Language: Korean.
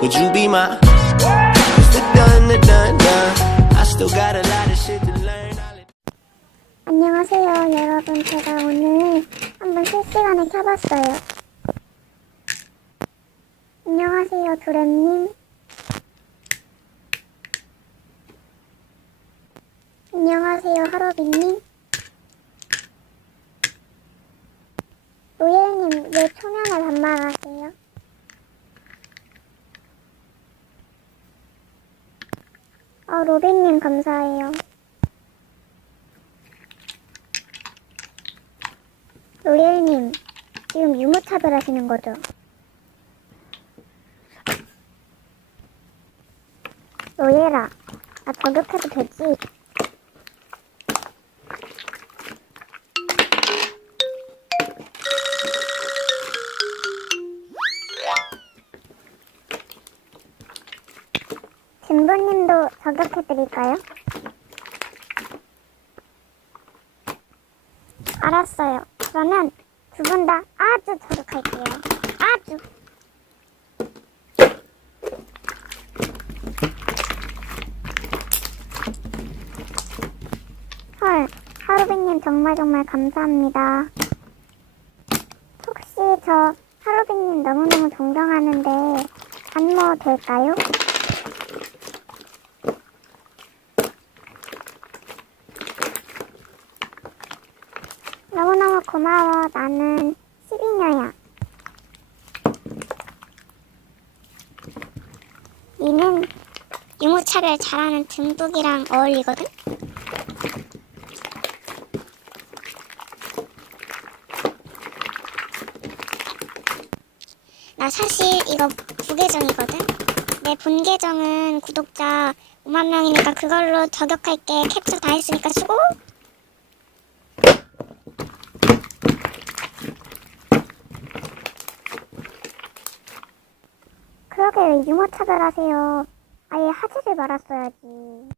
Would you be my Mr. Dun dun dun dun? I still got a lot of shit to learn. 안녕하세요 여러분, 제가 오늘 한번 실시간에 켜봤어요. 안녕하세요 두렘님. 안녕하세요 하로비님. 노예님 왜 초면에 반말하세요? 로비님 감사해요. 노예님 지금 유무차별 하시는 거죠? 노예라, 나 저격해도 되지? 진보님도 저격해드릴까요? 알았어요. 그러면 두 분 다 아주 저격할게요. 아주. 헐, 하루비님 정말 감사합니다. 혹시 저 하루비님 너무너무 존경하는데 안모 될까요? 너무너무 고마워. 나는 12녀야. 니는 유무차별 잘하는 듬북이랑 어울리거든? 나 사실 이거 부계정이거든? 내 본계정은 구독자 5만 명이니까 그걸로 저격할게. 캡처 다 했으니까 수고! 그러게 왜 유머차별하세요. 아예 하지를 말았어야지.